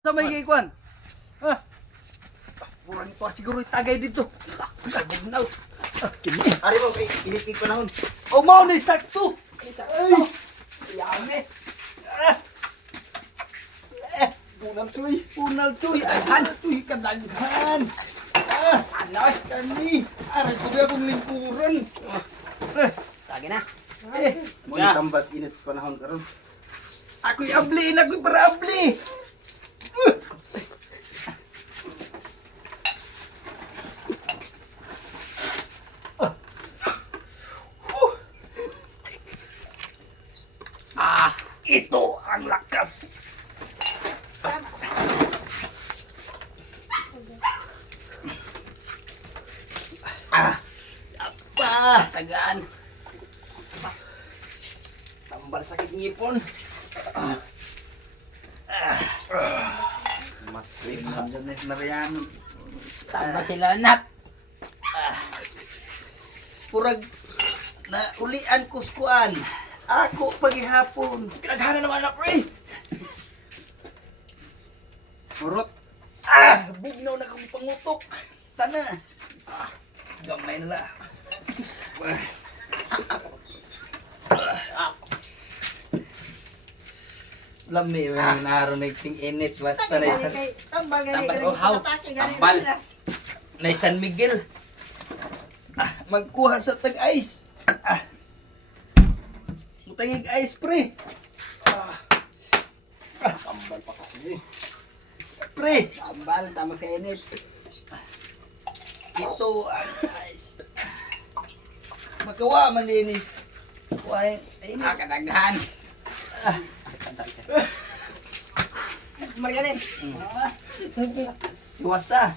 Sa may kikuan. Ha? Purang ito siguro itagay dito. Kabugnaw. Kini. Ari mo, kay inikik panahon. Oh, mao na sakto. Ay. Yame. Ah. Eh, punal cuy, punal cuy. Ahan, cuy kadaghan. Ah, ano kani? Aray ko ba kung lingkuran. Eh, Lagi na. eh, Mo ni tambas init sa panahon karon. ako'y abli, ako'y para abli. Uh. Ah, ito ang lakas. Ah, apa? Tagaan. Tambal sakit ngipon. Mas Nandiyan na nariyan. Tambal sila anak. Purag na ulian kuskuan. Ako pagihapon. Kinaghanan naman anak pre. Murot. Ah, bugnaw na kong pangutok. Tana. Ah, gamay na la. Ah. Lami, Ah. may naro na iting init. Basta na San, Tambal gani Tambal, oh, how? Tambal. na San Miguel. Ah, magkuha sa tag-ice. Ah. Mutangig ice, pre. Tambal pa kasi. Pre. Tambal, tama sa init. Ito ang ice. Magawa malinis. Kuha ay Ah, kadaghan. Marganin. Iwasa.